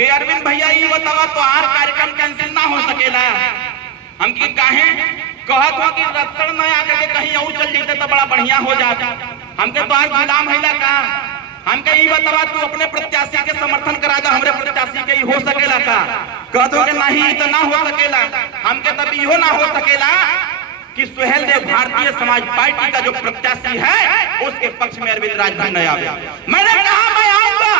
कि अरविंद भैया ये बतावा तो आर कार्यक्रम कैंसिल ना हो सकेला। हम की काहे कहत हो कि रत्सर न आकर के कहीं और चल जाते तो बड़ा बढ़िया हो जाता। हमके तो आज गुलाम हैला का। हमके ये बतावा तू अपने प्रत्याशी के समर्थन करा जा, हमरे प्रत्याशी के हो सकेला का। कहत हो कि नहीं तो ना हो सकेला। हमके तब इहो ना हो सकेला कि सुहेल देव भारतीय समाज पार्टी का जो प्रत्याशी है उसके पक्ष में अरविंद राजभर न आवे। मैंने कहा मैं आऊंगा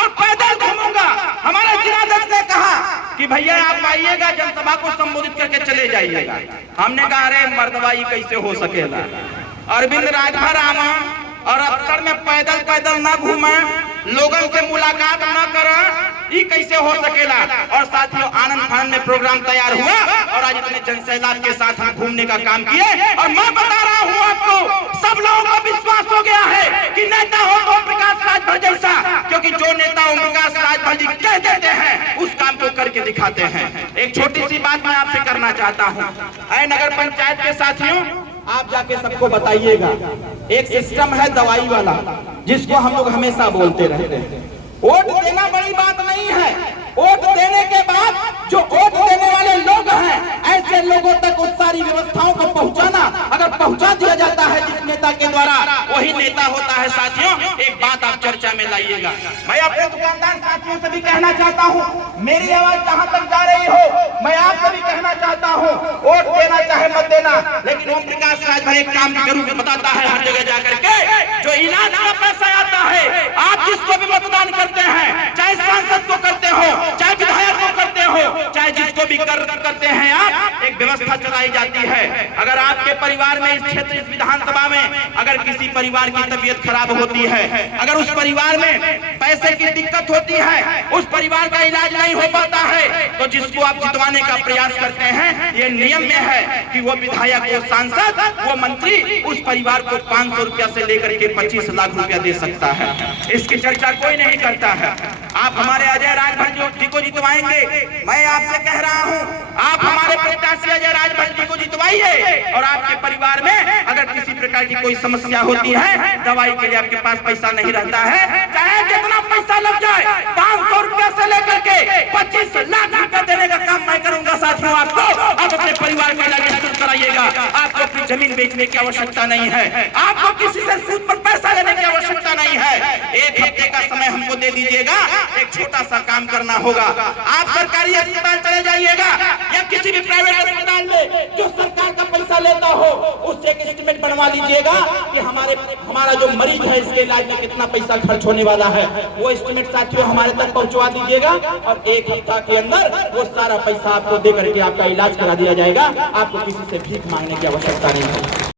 और पैदल घूमूंगा। हमारे जिलाध्यक्ष ने कहा कि भैया आप आइएगा, जनसभा को संबोधित करके चले जाइएगा। हमने कहा अरे मर्दवाई कैसे हो सकेला, अरविंद राजभर आवा और अफसर में पैदल पैदल न घूमे, लोगों से मुलाकात न करे, ये कैसे हो सकेला। और साथियों आनंद फानंद में प्रोग्राम तैयार हुआ और आज इतने जनसैलाब के साथ हम घूमने का काम किए। और मैं बता रहा हूँ आपको, सब लोगों को विश्वास हो गया है कि नेता हो तो ओम प्रकाश राजभर जैसा, क्योंकि जो नेता ओम प्रकाश राजभर जी कह देते हैं उस काम को करके दिखाते हैं। एक छोटी सी बात मैं आपसे करना चाहता हूँ, नगर पंचायत के साथियों आप जाके सबको बताइएगा, एक सिस्टम है दवाई वाला जिसको हम लोग हमेशा बोलते रहते हैं। वोट देना बड़ी बात नहीं है, वोट देने के बाद जो वोट देने वाले लोग हैं ऐसे लोगों तक उस सारी व्यवस्थाओं को पहुंचाना, अगर पहुंचा दिया जाता है जिस नेता के द्वारा, वही नेता होता है। साथियों एक बात आप चर्चा में लाइएगा। मैं अपने दुकानदार साथियों से भी कहना चाहता हूं, मेरी आवाज जहां तक जा रही हो मैं आपसे भी कहना चाहता हूं, वोट देना चाहे मत देना, लेकिन ओम प्रकाश राजभर एक काम जरूर बताता है हर जगह जाकर के, जो इलाज का पैसा आता है आप जिसको भी मतदान करते हैं, चाहे सांसद को करते हो, चाहे विधायक को करते हो, चाहे जिसको भी करते हैं आप, एक व्यवस्था चलाई जाती है। अगर आपके परिवार में इस क्षेत्र इस विधानसभा में अगर किसी परिवार की तबीयत खराब होती है, अगर उस परिवार में पैसे की दिक्कत होती है, उस परिवार का इलाज नहीं हो पाता है, तो जिसको आप जितवाने का प्रयास करते हैं, ये नियम में है कि वो विधायक, वो सांसद, वो मंत्री उस परिवार को 500 रुपया से लेकर के 25 लाख रुपया दे सकता है। इसकी चर्चा कोई नहीं करता है। आप हमारे अजय राजभर जी को जितवाएंगे, मैं आपसे कह रहा हूं आप हमारे प्रत्याशी अजय राजभर जी को जितवाइए। और आपके परिवार में अगर किसी प्रकार की कोई समस्या होती है, दवाई के लिए आपके पास पैसा नहीं रहता है, चाहे जितना पैसा लग जाए, 500 रुपया से लेकर के 25 लाख रुपया देने का काम मैं करूंगा। साथियों आपको आप अपने परिवार के इलाज शुरू कराइएगा। आपको अपनी जमीन बेचने की आवश्यकता नहीं है, आपको किसी से सूद पर पैसा लेने की आवश्यकता नहीं है। एक हफ्ते का समय हमको दे दीजिएगा, एक छोटा सा काम करना होगा। आप सरकारी अस्पताल चले जाइएगा या किसी भी प्राइवेट अस्पताल में जो सरकार का पैसा लेता हो, उससे एक एस्टिमेट बनवा लीजिएगा कि हमारा जो मरीज है इसके इलाज में कितना पैसा खर्च होने वाला है। वो एस्टिमेट साथियों हमारे तक पहुंचवा दीजिएगा और एक हफ्ता के अंदर वो सारा पैसा आपको दे करके आपका इलाज करा दिया जाएगा। आपको किसी से भीख मांगने की आवश्यकता नहीं है।